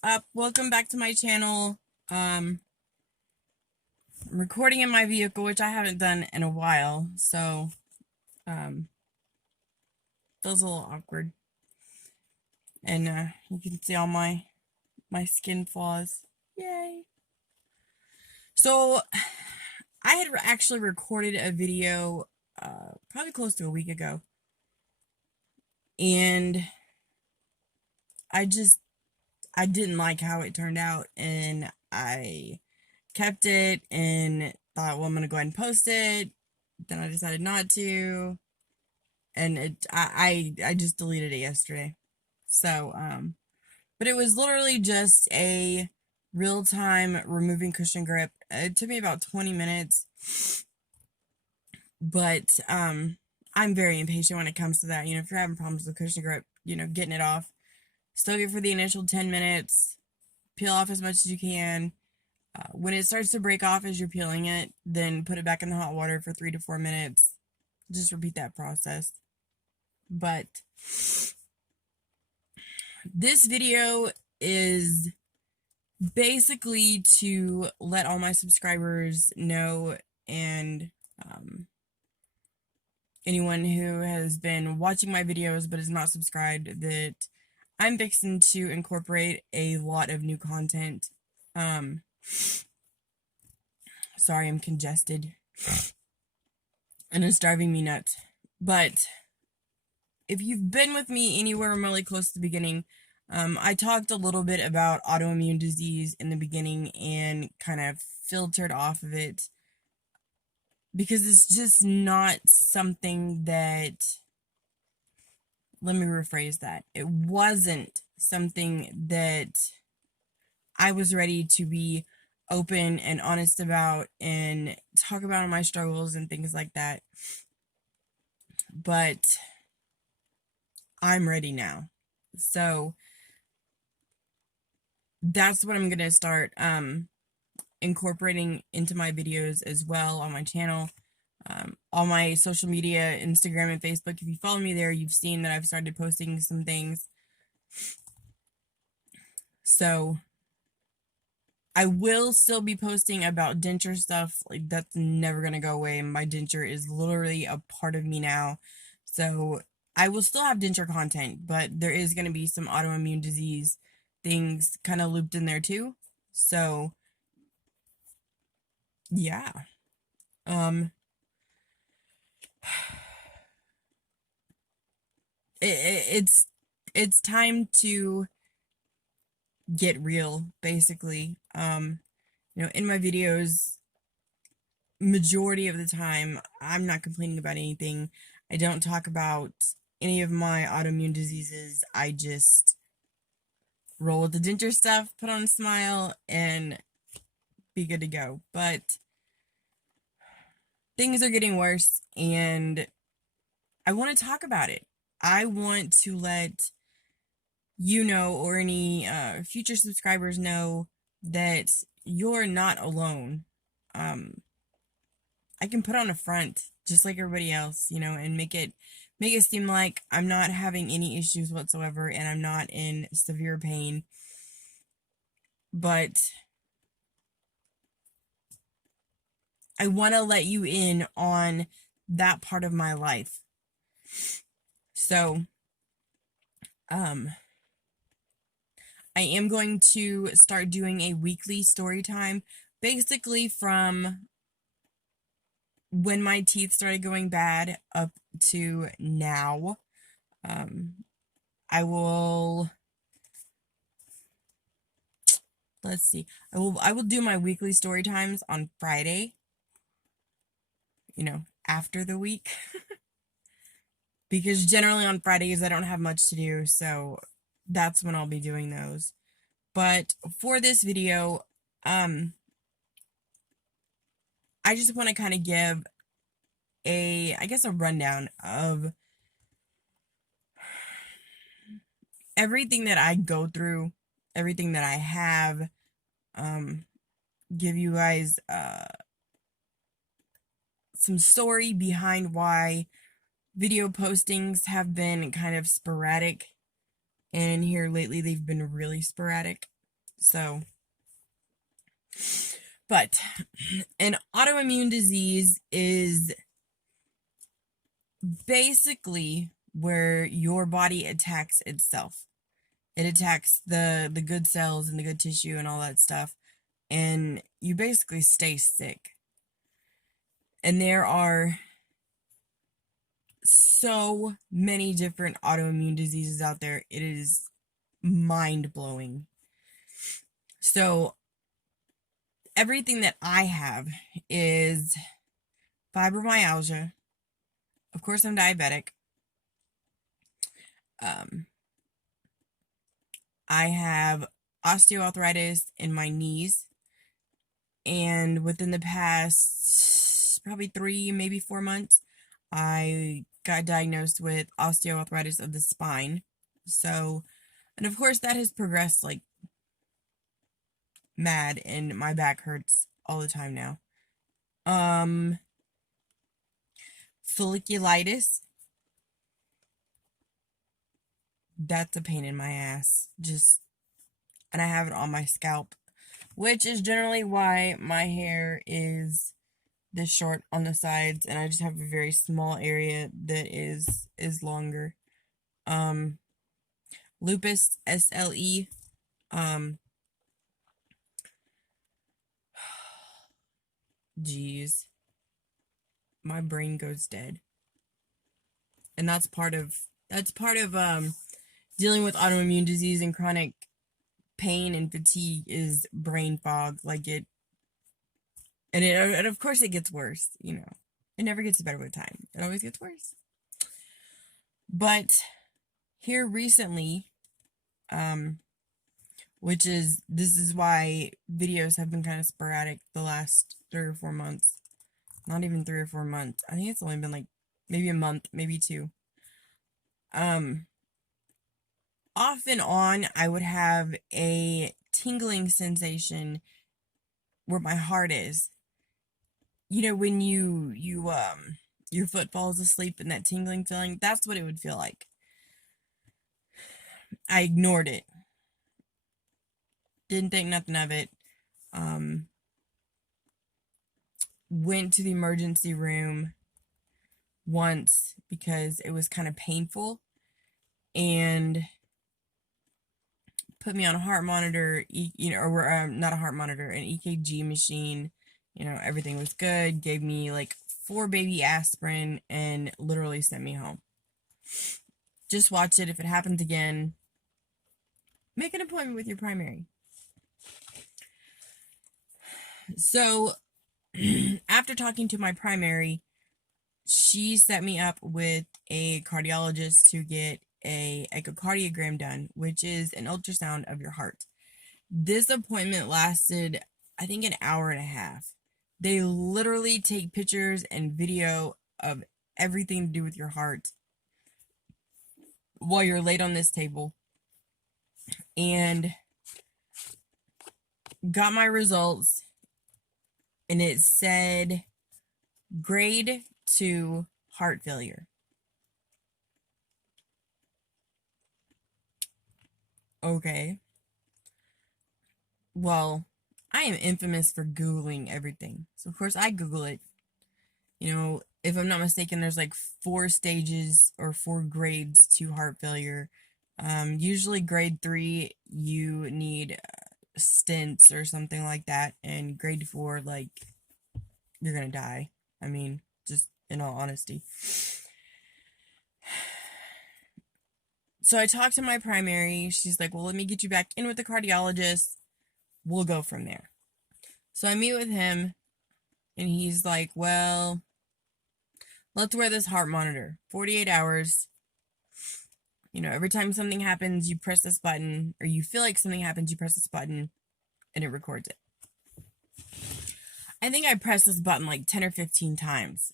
What's up? Welcome back to my channel. I'm recording in my vehicle, which I haven't done in a while, so feels a little awkward. And you can see all my skin flaws. Yay. So I had actually recorded a video probably close to a week ago. And I didn't like how it turned out, and I kept it and thought, well, I'm gonna go ahead and post it. Then I decided not to, and I just deleted it yesterday. So but it was literally just a real-time removing cushion grip. It took me about 20 minutes, but I'm very impatient when it comes to that. If you're having problems with cushion grip, getting it off, soak it for the initial 10 minutes, peel off as much as you can. When it starts to break off as you're peeling it, then put it back in the hot water for 3 to 4 minutes. Just repeat that process. But this video is basically to let all my subscribers know, and anyone who has been watching my videos but is not subscribed, that I'm fixing to incorporate a lot of new content. Sorry, I'm congested and it's driving me nuts. But if you've been with me anywhere remotely close to the beginning, I talked a little bit about autoimmune disease in the beginning and kind of filtered off of it because it's just not something that, let me rephrase that. It wasn't something that I was ready to be open and honest about and talk about my struggles and things like that. But I'm ready now. So that's what I'm going to start incorporating into my videos as well on my channel. All my social media, Instagram and Facebook, if you follow me there, you've seen that I've started posting some things. So I will still be posting about denture stuff. Like, that's never going to go away. My denture is literally a part of me now. So I will still have denture content, but there is going to be some autoimmune disease things kind of looped in there too. So yeah. It's time to get real, basically. In my videos, majority of the time, I'm not complaining about anything. I don't talk about any of my autoimmune diseases. I just roll with the denture stuff, put on a smile, and be good to go. But things are getting worse, and I want to talk about it. I want to let you know, or any future subscribers know, that you're not alone. I can put on a front just like everybody else, and make it seem like I'm not having any issues whatsoever and I'm not in severe pain. But I want to let you in on that part of my life. So, I am going to start doing a weekly story time, basically from when my teeth started going bad up to now. I will, let's see, I will do my weekly story times on Friday, after the week. Because generally on Fridays I don't have much to do, so that's when I'll be doing those. But for this video, I just want to kind of give a rundown of everything that I go through, everything that I have, give you guys some story behind why video postings have been kind of sporadic, and here lately they've been really sporadic. So, but an autoimmune disease is basically where your body attacks itself. It attacks the good cells and the good tissue and all that stuff, and you basically stay sick. And there are so many different autoimmune diseases out there. It is mind-blowing. So everything that I have is fibromyalgia. Of course, I'm diabetic. I have osteoarthritis in my knees. And within the past probably 3, maybe 4 months, I got diagnosed with osteoarthritis of the spine. So, and of course that has progressed like mad, and my back hurts all the time now. Folliculitis. That's a pain in my ass. And I have it on my scalp, which is generally why my hair is this short on the sides, and I just have a very small area that is longer. Lupus, SLE. Geez, my brain goes dead, and that's part of dealing with autoimmune disease and chronic pain and fatigue is brain fog. And of course it gets worse. It never gets better with time. It always gets worse. But here recently, this is why videos have been kind of sporadic the last 3 or 4 months. Not even 3 or 4 months. I think it's only been like maybe a month, maybe 2. Off and on, I would have a tingling sensation where my heart is. When your foot falls asleep and that tingling feeling, that's what it would feel like. I ignored it. Didn't think nothing of it. Went to the emergency room once because it was kind of painful, and put me on a heart monitor, not a heart monitor, an EKG machine. Everything was good. Gave me like 4 baby aspirin and literally sent me home. Just watch it. If it happens again, make an appointment with your primary. So, after talking to my primary, she set me up with a cardiologist to get a echocardiogram done, which is an ultrasound of your heart. This appointment lasted, I think, an hour and a half. They literally take pictures and video of everything to do with your heart while you're laid on this table, and got my results, and it said grade 2 heart failure. Okay. Well, I am infamous for Googling everything. So, of course, I Google it. If I'm not mistaken, there's like 4 stages or 4 grades to heart failure. Usually grade 3, you need stents or something like that. And grade 4, like, you're gonna die. I mean, just in all honesty. So I talked to my primary. She's like, well, let me get you back in with the cardiologist. We'll go from there. So I meet with him, and he's like, well, let's wear this heart monitor. 48 hours. Every time something happens, you press this button, or you feel like something happens, you press this button, and it records it. I think I pressed this button like 10 or 15 times.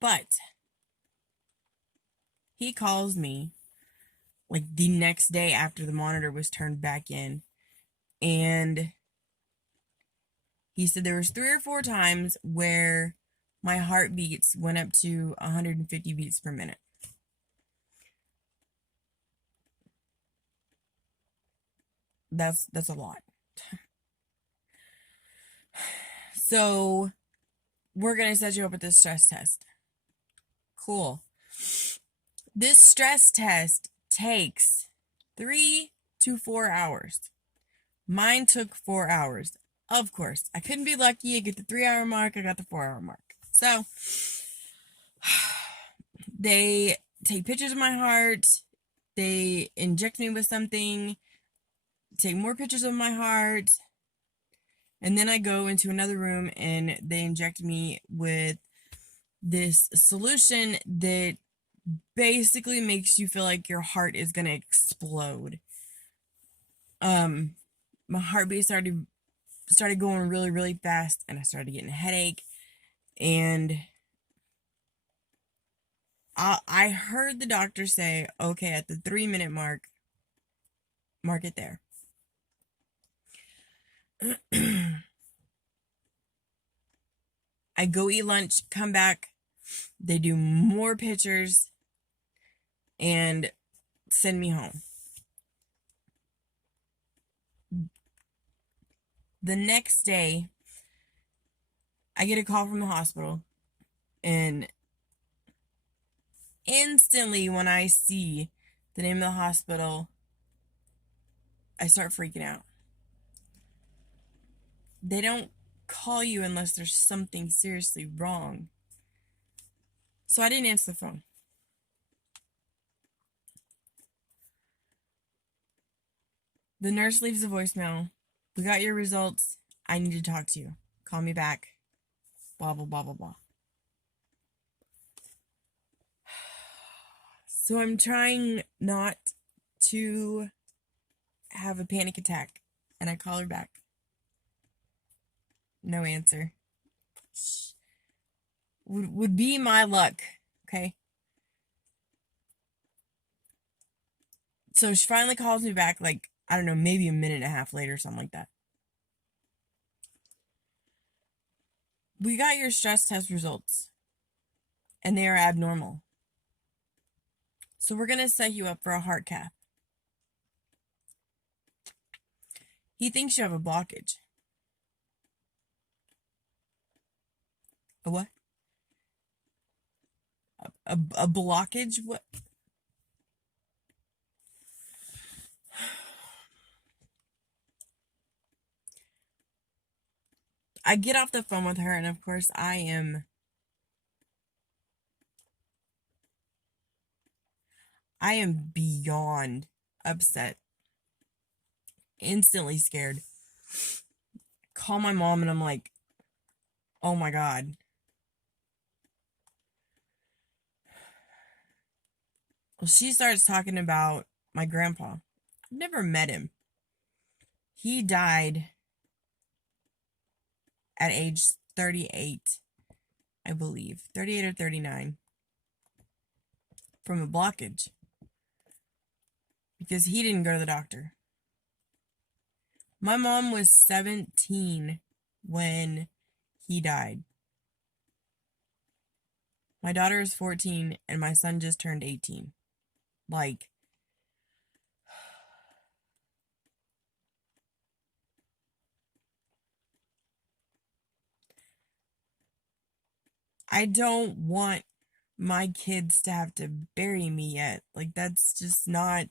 But he calls me like the next day after the monitor was turned back in, and he said there was 3 or 4 times where my heartbeats went up to 150 beats per minute. That's a lot. So we're going to set you up with this stress test. Cool. This stress test takes 3 to 4 hours. Mine took 4 hours. Of course, I couldn't be lucky. I get the 3-hour mark. I got the 4-hour mark. So they take pictures of my heart. They inject me with something. Take more pictures of my heart. And then I go into another room and they inject me with this solution that basically makes you feel like your heart is going to explode. My heartbeat started going really, really fast, and I started getting a headache. And I heard the doctor say, okay, at the 3-minute mark it there. I go eat lunch, come back, they do more pictures, and send me home. The next day, I get a call from the hospital, and instantly when I see the name of the hospital, I start freaking out. They don't call you unless there's something seriously wrong. So I didn't answer the phone. The nurse leaves a voicemail. We got your results. I need to talk to you. Call me back. Blah, blah, blah, blah, blah. So I'm trying not to have a panic attack. And I call her back. No answer. Would be my luck. Okay. So she finally calls me back, like, I don't know, maybe a minute and a half later, something like that. We got your stress test results, and they are abnormal. So we're going to set you up for a heart cath. He thinks you have a blockage. A what? A blockage? What? I get off the phone with her, and of course I am beyond upset. Instantly scared. Call my mom, and I'm like, oh my God. Well, she starts talking about my grandpa. I've never met him. He died at age 38, I believe. 38 or 39. From a blockage. Because he didn't go to the doctor. My mom was 17 when he died. My daughter is 14, and my son just turned 18. Like, I don't want my kids to have to bury me yet. Like, that's just not...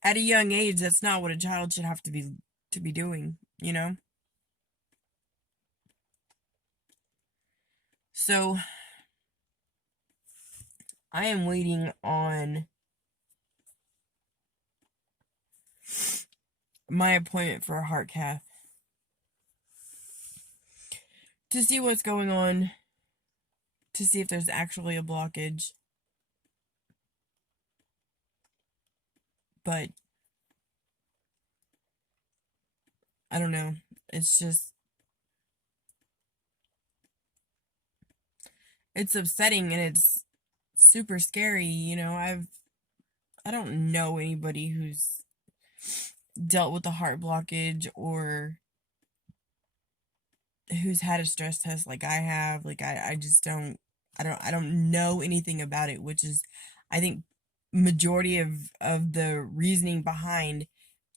At a young age, that's not what a child should have to be doing, you know? So, I am waiting on my appointment for a heart cath to see what's going on, to see if there's actually a blockage. But I don't know. It's just, it's upsetting, and it's super scary, you know. I don't know anybody who's dealt with a heart blockage or who's had a stress test like I have. Like, I just don't, I don't know anything about it, which is, I think, majority of the reasoning behind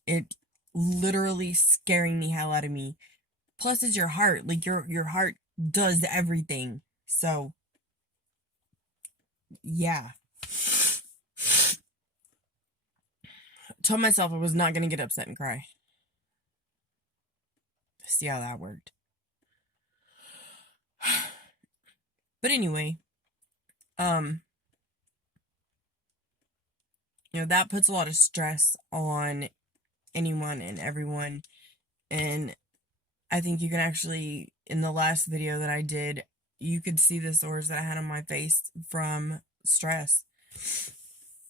it literally scaring the hell out of me. Plus, it's your heart. Like, your heart does everything. So, yeah. Told myself I was not going to get upset and cry. See how that worked. But anyway, that puts a lot of stress on anyone and everyone. And I think you can actually, in the last video that I did, you could see the sores that I had on my face from stress.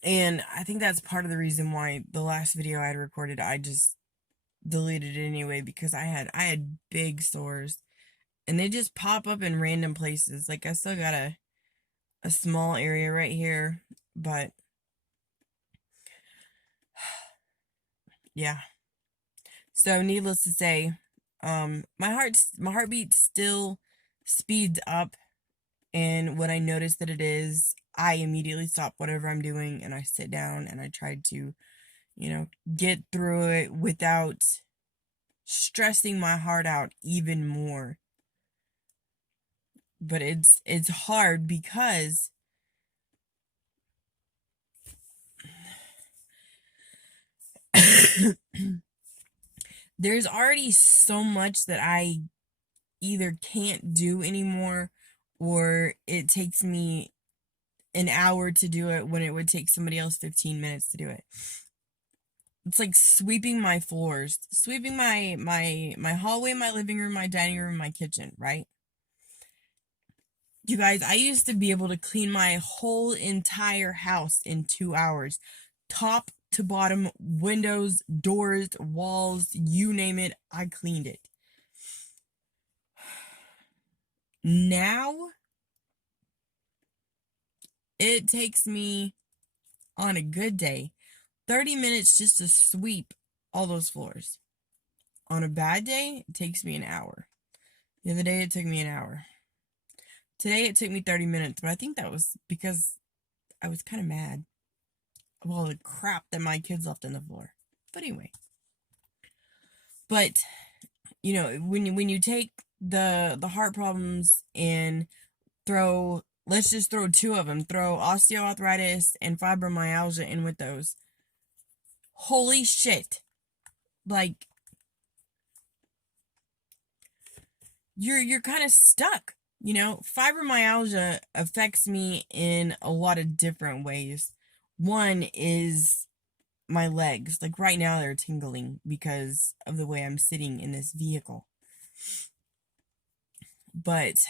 And I think that's part of the reason why the last video I had recorded, I just deleted it anyway, because I had big sores and they just pop up in random places. Like, I still got a small area right here, but yeah. So needless to say, my heartbeat still speeds up, and when I notice that it is, I immediately stop whatever I'm doing and I sit down and I try to, get through it without stressing my heart out even more. But it's hard because there's already so much that I either can't do anymore, or it takes me an hour to do it when it would take somebody else 15 minutes to do it. It's like sweeping my floors, sweeping my hallway, my living room, my dining room, my kitchen, right? You guys, I used to be able to clean my whole entire house in 2 hours. Top to bottom, windows, doors, walls, you name it, I cleaned it. Now, it takes me, on a good day, 30 minutes just to sweep all those floors. On a bad day, it takes me an hour. The other day, it took me an hour. Today, it took me 30 minutes, but I think that was because I was kind of mad of all the crap that my kids left on the floor. But anyway. But, when you take the heart problems and let's just throw two of them, throw osteoarthritis and fibromyalgia in with those. Holy shit. Like, you're kind of stuck. Fibromyalgia affects me in a lot of different ways. One is my legs. Like, right now they're tingling because of the way I'm sitting in this vehicle. But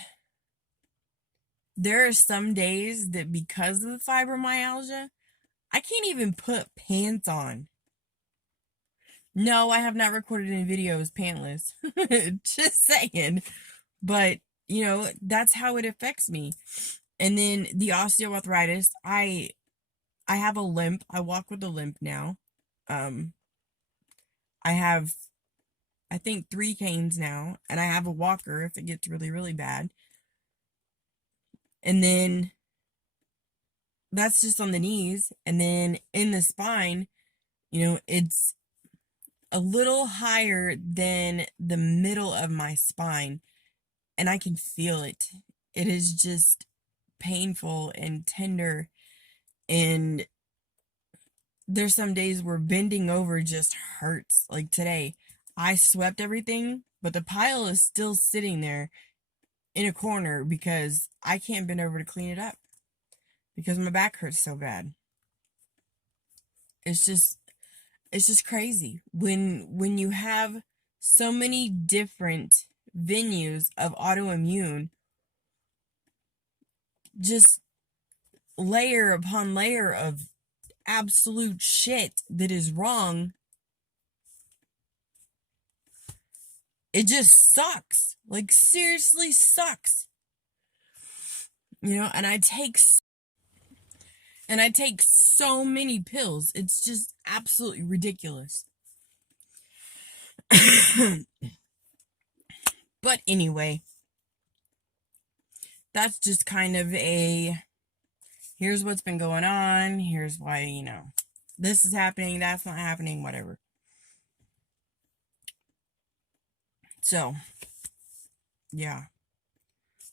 there are some days that, because of the fibromyalgia, I can't even put pants on. No, I have not recorded any videos pantless. Just saying. But, that's how it affects me. And then the osteoarthritis, I have a limp. I walk with a limp now. I have, I think, 3 canes now, and I have a walker if it gets really, really bad. And then that's just on the knees. And then in the spine, it's a little higher than the middle of my spine, and I can feel it. It is just painful and tender, and there's some days where bending over just hurts. Like today, I swept everything, but the pile is still sitting there in a corner because I can't bend over to clean it up because my back hurts so bad. It's just crazy when you have so many different venues of autoimmune, just layer upon layer of absolute shit that is wrong. It just sucks. Like, seriously sucks. And I take so many pills. It's just absolutely ridiculous. But anyway, that's just kind of a, here's what's been going on, here's why, you know, this is happening, that's not happening, whatever. So, yeah.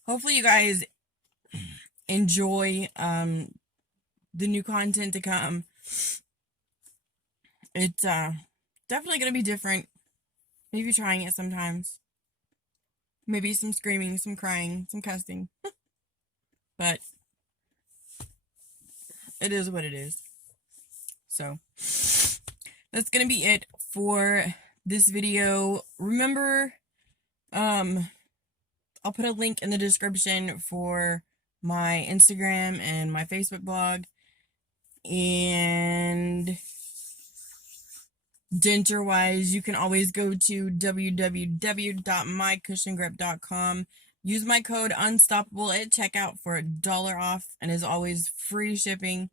Hopefully you guys enjoy the new content to come. It's definitely going to be different. Maybe trying it sometimes. Maybe some screaming, some crying, some cussing. But it is what it is. So, that's going to be it for this video. Remember, I'll put a link in the description for my Instagram and my Facebook blog. And denture wise, you can always go to www.mycushiongrip.com. Use my code unstoppable at checkout for $1 off, and as always, free shipping.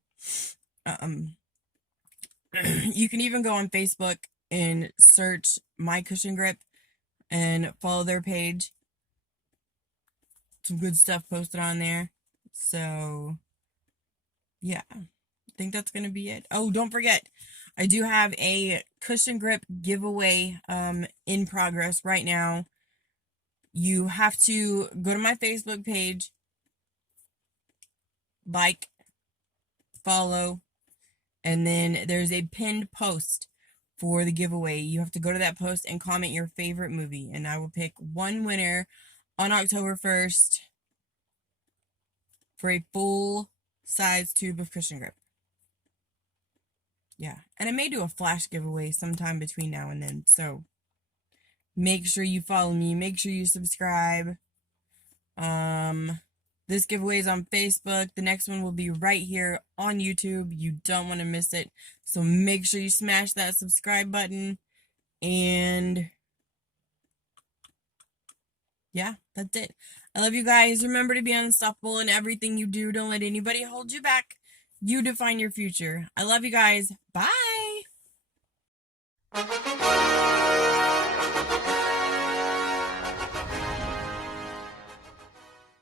You can even go on Facebook and search My Cushion Grip and follow their page. Some good stuff posted on there. So, yeah, I think that's going to be it. Oh, don't forget, I do have a cushion grip giveaway in progress right now. You have to go to my Facebook page, like, follow, and then there's a pinned post for the giveaway. You have to go to that post and comment your favorite movie, and I will pick one winner on October 1st for a full-size tube of cushion grip. Yeah, and I may do a flash giveaway sometime between now and then, so make sure you follow me, make sure you subscribe. This giveaway is on Facebook. The next one will be right here on YouTube. You don't want to miss it, so make sure you smash that subscribe button. And yeah, that's it. I love you guys. Remember to be unstoppable in everything you do. Don't let anybody hold you back. You define your future. I love you guys. Bye.